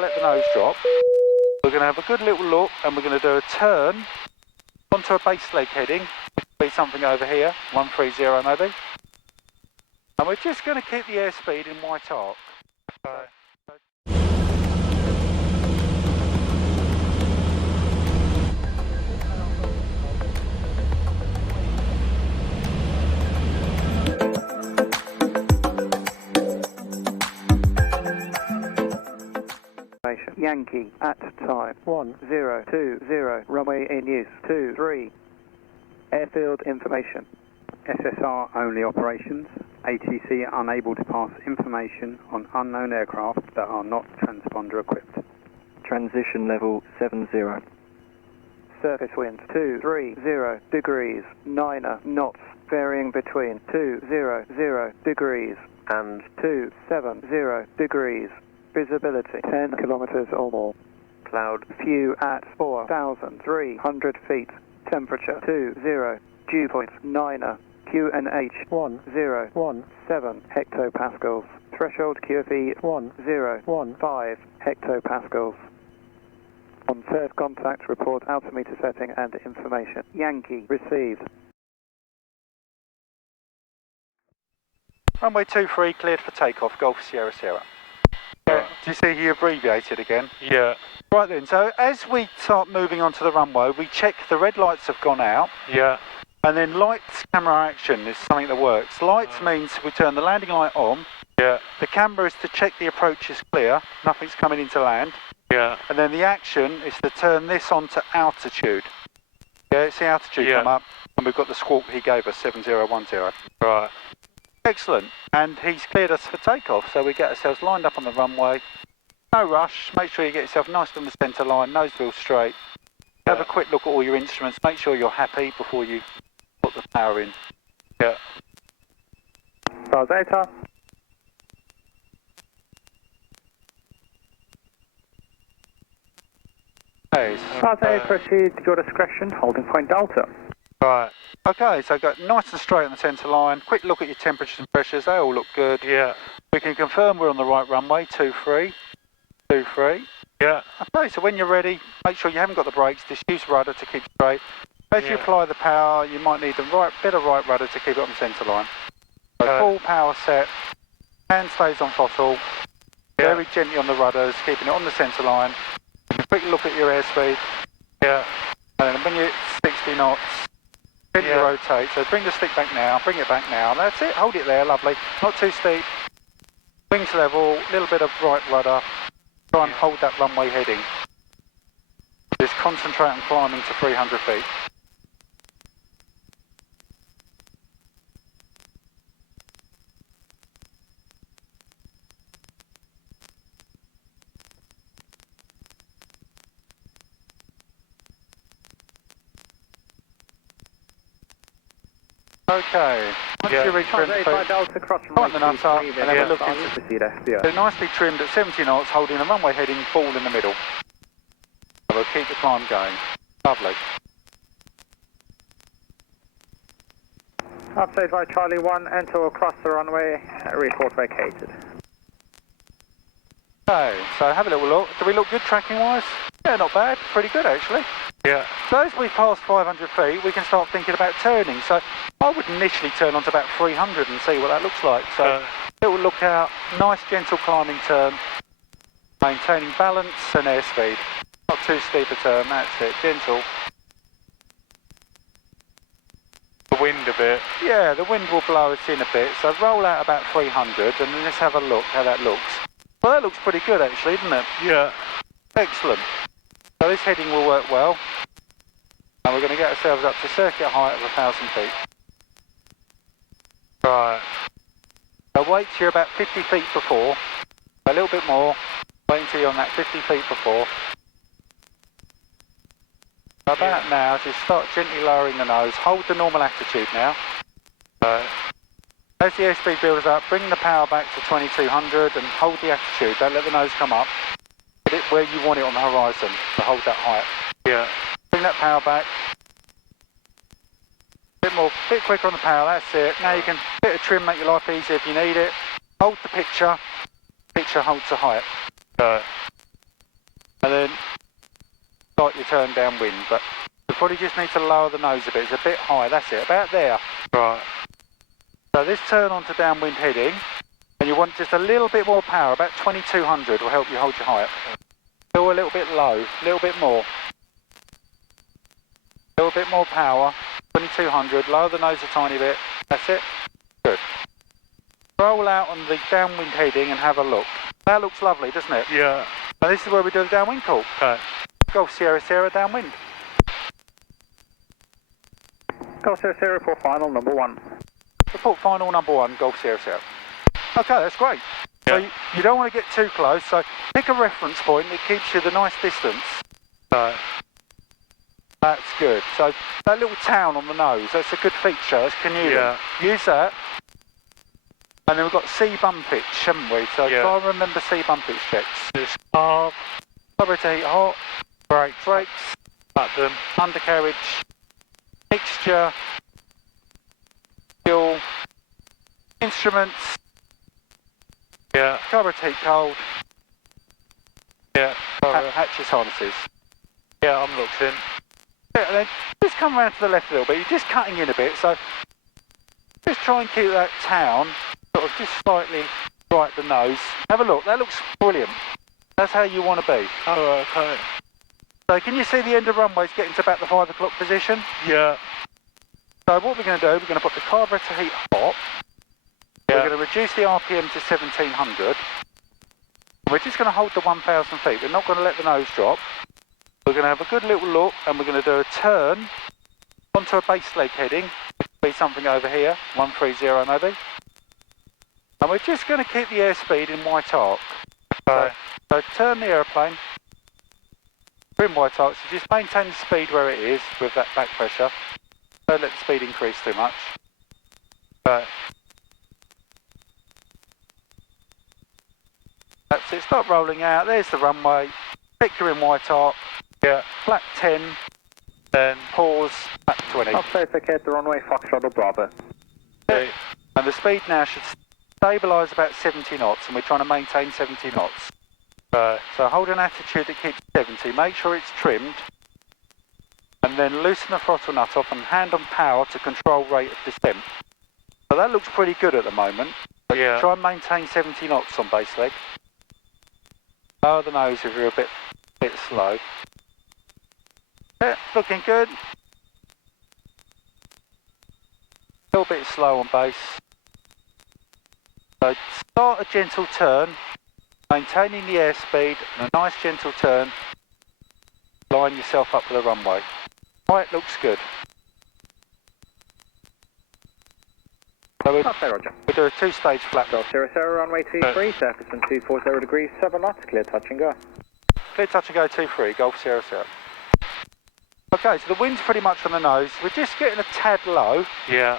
let the nose drop. We're going to have a good little look and we're going to do a turn onto a base leg heading. Be something over here, 130 maybe. And we're just going to keep the airspeed in white arc. Right. Yankee at time 1020, runway in use 23. Airfield information. SSR only operations. ATC unable to pass information on unknown aircraft that are not transponder equipped. Transition level 70. Surface wind 230 degrees, 9 knots, varying between 200 degrees and 270 degrees. Visibility 10 kilometers or more. Cloud view at 4,300 feet. Temperature 20. Dew point 9. QNH 1017 hectopascals. Threshold QFE 1015 hectopascals. On first contact, report altimeter setting and information. Yankee received. Runway 23 cleared for takeoff, Golf Sierra Sierra. Yeah. Do you see he abbreviated again? Yeah. Right then, so as we start moving onto the runway, we check the red lights have gone out. Yeah. And then lights, camera action is something that works. Lights means we turn the landing light on. Yeah. The camera is to check the approach is clear, nothing's coming into land. Yeah. And then the action is to turn this on to altitude. Yeah, it's the altitude come up, and we've got the squawk he gave us, 7010. Right. Excellent, and he's cleared us for takeoff, so we get ourselves lined up on the runway. No rush, make sure you get yourself nice on the centre line, nose wheel straight. Have a quick look at all your instruments, make sure you're happy before you put the power in. Yeah. Star Zeta. Okay, Star Zeta, proceed to your discretion, holding point Delta. Right. okay, so go nice and straight on the centre line, quick look at your temperatures and pressures, they all look good. Yeah. We can confirm we're on the right runway, 23. 23. Yeah. Okay, so when you're ready, make sure you haven't got the brakes, just use rudder to keep straight. As you apply the power, you might need a bit of right rudder to keep it on the centre line. So full power set, hand stays on throttle, very gently on the rudders, keeping it on the centre line. Quick look at your airspeed. Yeah. And then when you're at 60 knots, gently rotate. So bring the stick back now, bring it back now. That's it, hold it there, lovely. Not too steep. Wings level, little bit of right rudder. Try and hold that runway heading. Just concentrate on climbing to 300 feet. Okay, once you reach 300 feet, tighten the nuts up and have a look into so nicely trimmed at 70 knots, holding a runway heading ball in the middle. So we'll keep the climb going. Lovely. Update by Charlie 1, enter across the runway, report vacated. Okay, so have a little look. Do we look good tracking wise? Yeah, not bad, pretty good actually. Yeah. So as we pass 500 feet, we can start thinking about turning. So I would initially turn on to about 300 and see what that looks like. So little look out, nice gentle climbing turn, maintaining balance and airspeed. Not too steep a turn, that's it, gentle. The wind a bit. Yeah, the wind will blow us in a bit, so roll out about 300 and then let's have a look how that looks. Well, that looks pretty good actually, doesn't it? Yeah. Excellent. So this heading will work well. And we're going to get ourselves up to circuit height of 1,000 feet. Right. So wait till you're about 50 feet before. A little bit more. Wait until you're on that 50 feet before. About now, just start gently lowering the nose. Hold the normal attitude now. As the airspeed builds up, bring the power back to 2200 and hold the attitude. Don't let the nose come up. Get it where you want it on the horizon, to hold that height. Yeah. Bring that power back. Bit quicker on the power, that's it. Now you can bit of trim, make your life easier if you need it. Hold the picture. Picture holds the height. completely turn downwind, but you probably just need to lower the nose a bit. It's a bit high, that's it, about there. Right. So this turn onto downwind heading, and you want just a little bit more power, about 2200 will help you hold your height. Still a little bit low, a little bit more. A little bit more power, 2200, lower the nose a tiny bit, that's it. Good. Roll out on the downwind heading and have a look. That looks lovely, doesn't it? Yeah. And this is where we do the downwind call. Okay. Golf Sierra Sierra downwind. Golf Sierra Sierra for final number 1. Report final number 1, Golf Sierra Sierra. Okay, that's great. So Yeah. you don't want to get too close, so pick a reference point that keeps you the nice distance. Right. That's good. So that little town on the nose, that's a good feature, that's Canute. Yeah. Use that. And then we've got C-bum pitch, haven't we? So Yeah. try and remember C-bum pitch checks. Just carb, Carburetor heat hot, brakes, button. undercarriage, mixture, fuel, instruments, Yeah. carburetor heat cold, Yeah. hatches harnesses. Yeah, I'm looked in. Yeah, and then just come around to the left a little bit. You're just cutting in a bit, so just try and keep that town sort of just slightly right the nose. Have a look. That looks brilliant. That's how you want to be. Oh, okay. So can you see the end of runways getting to about the 5 o'clock position? Yeah. So what we're going to do, we're going to put the carburetor heat hot. Yeah. We're going to reduce the RPM to 1700. We're just going to hold the 1000 feet. We're not going to let the nose drop. We're going to have a good little look, and we're going to do a turn onto a base leg heading. Be something over here, 130 maybe. And we're just going to keep the airspeed in white arc. Okay. So turn the aeroplane. We're in white arc, so just maintain the speed where it is with that back pressure. Don't let the speed increase too much. Right. That's it, start rolling out. There's the runway. Pick you're in white arc. Yeah. Flat 10. Then. Pause. Back 20. Offset vacate the runway Foxtrot or Bravo. Okay. And the speed now should stabilise about 70 knots, and we're trying to maintain 70 knots. Right. So hold an attitude that keeps 70, make sure it's trimmed, and then loosen the throttle nut off and hand on power to control rate of descent. So that looks pretty good at the moment. But Yeah. try and maintain 70 knots on base leg. Lower the nose if you're a bit slow. Yeah, looking good. Still a bit slow on base. So start a gentle turn, maintaining the airspeed and a nice gentle turn. Line yourself up for the runway. Right, looks good. So Okay, Roger. we do a 2-stage flap. Golf Sierra Sierra runway 23, surface and 240 degrees, 7 knots, clear touch and go. Clear touch and go 2-3, Golf Sierra Sierra. Okay, so the wind's pretty much on the nose. We're just getting a tad low. Yeah.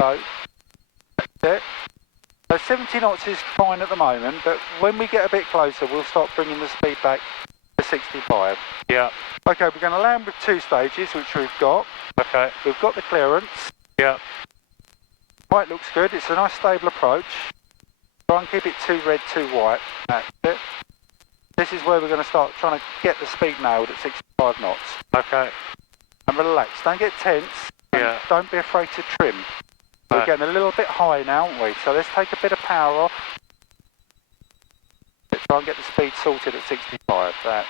So that's it. So 70 knots is fine at the moment, but when we get a bit closer, we'll start bringing the speed back to 65. Yeah. Okay, we're going to land with 2 stages, which we've got. Okay. We've got the clearance. Yeah. White looks good. It's a nice stable approach. Try and keep it too red, too white. That's it. This is where we're going to start trying to get the speed nailed at 65 knots. Okay. And relax. Don't get tense. And Yeah. don't be afraid to trim. We're Right. getting a little bit high now, aren't we? So let's take a bit of power off. Let's try and get the speed sorted at 65. That's.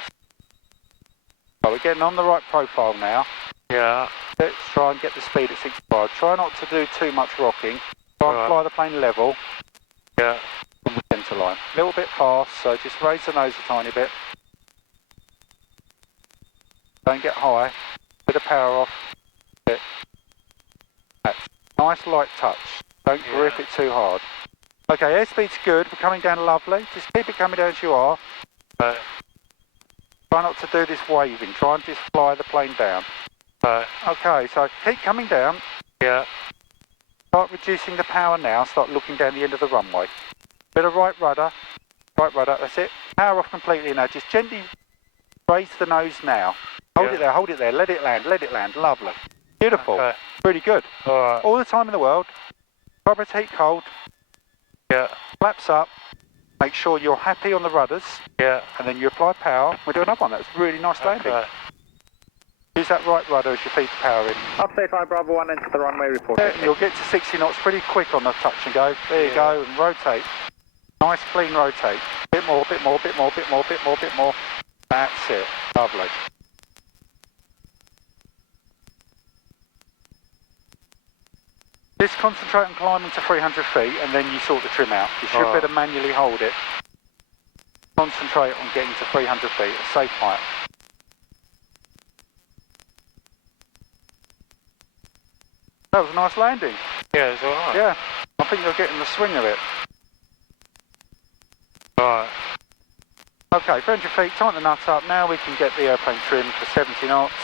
Well, we're getting on the right profile now. Yeah. Let's try and get the speed at 65. Try not to do too much rocking. Try and Right. fly the plane level Yeah. from the centre line. A little bit fast, so just raise the nose a tiny bit. Don't get high. Bit of power off. Bit. That's nice light touch. Don't Yeah. grip it too hard. Okay, airspeed's good. We're coming down lovely. Just keep it coming down as you are. Right. Try not to do this waving. Try and just fly the plane down. Right. Okay, so keep coming down. Yeah. Start reducing the power now. Start looking down the end of the runway. Bit of right rudder. Right rudder, that's it. Power off completely now. Just gently raise the nose now. Hold Yeah. it there, hold it there. Let it land, let it land. Lovely. Beautiful. Okay. Really good. Alright. All the time in the world. Carburetor heat cold. Yeah. Flaps up. Make sure you're happy on the rudders. Yeah. And then you apply power. We do another one. That's really nice landing. Okay. Use that right rudder as you feed the power in. Upstate 5 Bravo 1 into the runway report. You'll get to 60 knots pretty quick on the touch and go. There you go, and rotate. Nice clean rotate. Bit more, bit more, bit more, bit more, bit more, bit more. That's it. Lovely. Just concentrate on climbing to 300 feet and then you sort the trim out. You should better manually hold it. Concentrate on getting to 300 feet, a safe height. That was a nice landing. Yeah, it's alright. Yeah, I think you're getting the swing of it. Alright. Okay, 300 feet, tighten the nut up. Now we can get the airplane trimmed for 70 knots.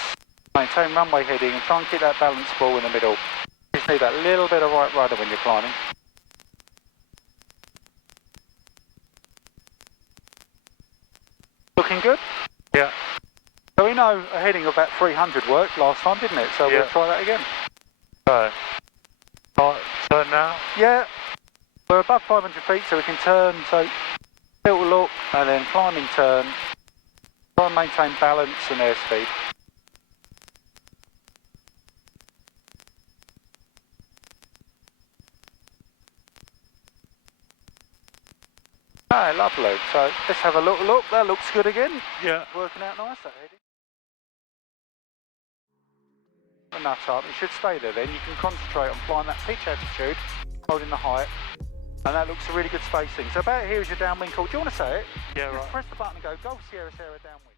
Maintain runway heading and try and keep that balance ball in the middle. You just need that little bit of right rudder when you're climbing. Looking good? Yeah. So we know a heading of about 300 worked last time, didn't it? So we'll try that again. Alright. Alright, turn now? Yeah, we're above 500 feet so we can turn, so tilt look and then climbing turn. Try and maintain balance and airspeed. Ah, lovely. So let's have a look. That looks good again. Yeah. Working out nice, that heading. The nut up, it should stay there then. You can concentrate on flying that pitch altitude, holding the height, and that looks a really good spacing. So about here is your downwind call. Do you want to say it? Yeah, Just right. press the button and go Golf Sierra Sierra downwind.